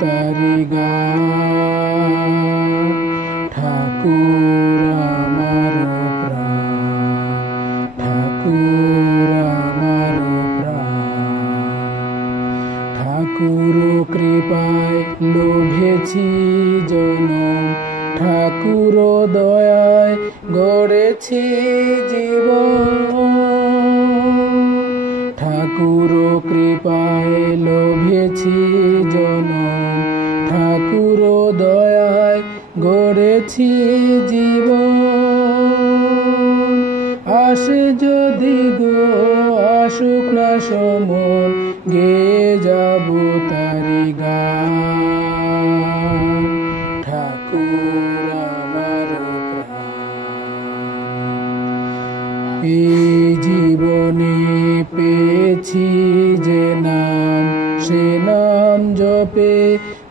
তারি গান। ঠাকুর আমার প্রাণ, ঠাকুর আমার প্রাণ। ঠাকুর কৃপায় লোভেছি জনম, ঠাকুর দয়ায় গড়েছি জীবন। ঠাকুর কৃপায় লোভেছি জনম, ঠাকুর দয়ায় গড়েছি জীবন। আসে যদি গো আসুক না সমন, গেয়ে যাব তারি গান। ঠাকুর আমার প্রাণ। এই জীবনে পেয়েছি যে নাম, সে নাম জপে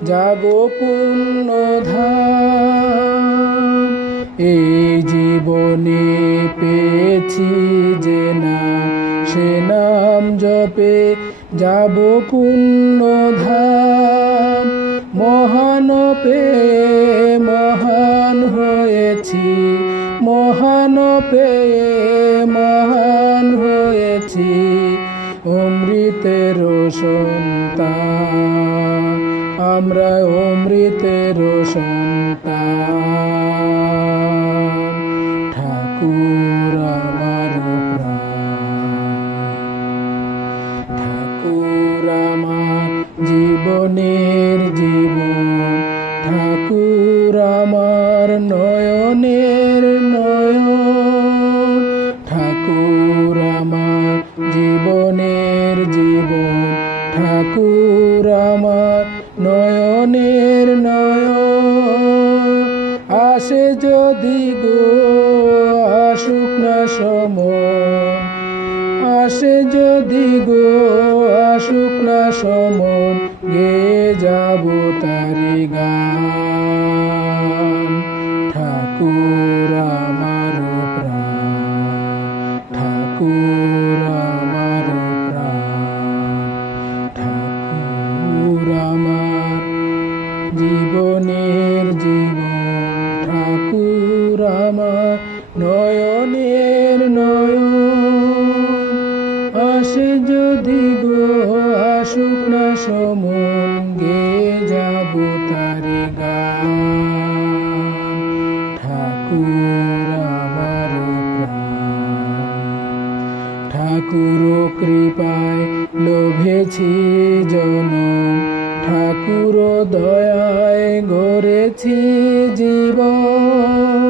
যাব পুণ্যধাম। এই জীবনে পেয়েছি যে নাম, সে নাম জপে যাব পুণ্যধাম। মহান পেয়ে মহান হয়েছি, মহান পেয়ে মহান হয়েছি। অমৃতের সন্তান আমরা, অমৃতের সন্তান। ঠাকুর আমার প্রাণ, ঠাকুর আমার জীবনের জীবন। ঠাকুর আমার নয়নের নয়ন। ঠাকুর আমার জীবনের জীবন। ঠাকুর আমার নয়নের নয়ন। আসে যদি গো আসুক না সমন, আসে যদি গো আসুক না সমন, গেয়ে যাব তারি গান। ঠাকুর আমার প্রাণ, ঠাকুর আমার প্রাণ। ঠাকুর আমার জীবনের জীবন। ঠাকুর আমার নয়নের নয়ন। আসে যদি গো আসুক না সমন, গেয়ে যাব তারি গান। ঠাকুর আমার প্রাণ। ঠাকুর কৃপায় লোভেছি জনম, ঠাকুর দয়ায় গড়েছি জীবন।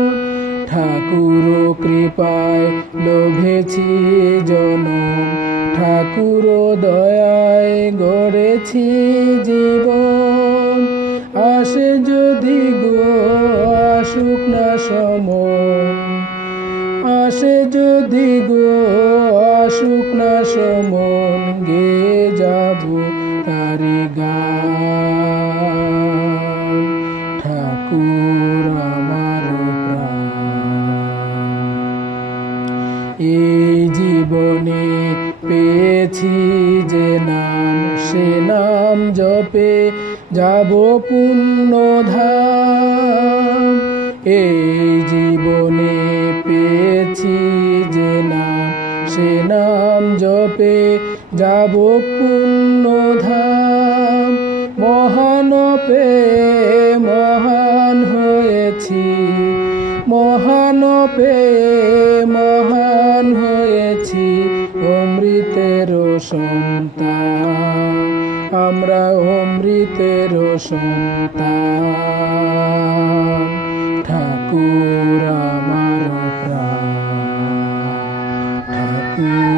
ঠাকুর কৃপায় লোভেছি জনম, ঠাকুর দয়ায় গড়েছি জীবন। আসে যদি গো আসুক না সমন, আসে যদি গো আসুক না সমন, গেয়ে যাব তারি গান। ঠাকুর আমার প্রাণ। এই জীবনে পেয়েছি যে নাম, সে নাম জপে যাব পুণ্যধাম। এই জীবনে পেয়েছি যে নাম, সে নাম জপে যাব পুণ্যধাম। মহান পেয়ে মহান হয়েছি, মহান পেয়ে মহান হয়েছি। অমৃতের সন্তান আমরা, অমৃতের সন্তান। ঠাকুর আমার প্রাণ, ঠাকুর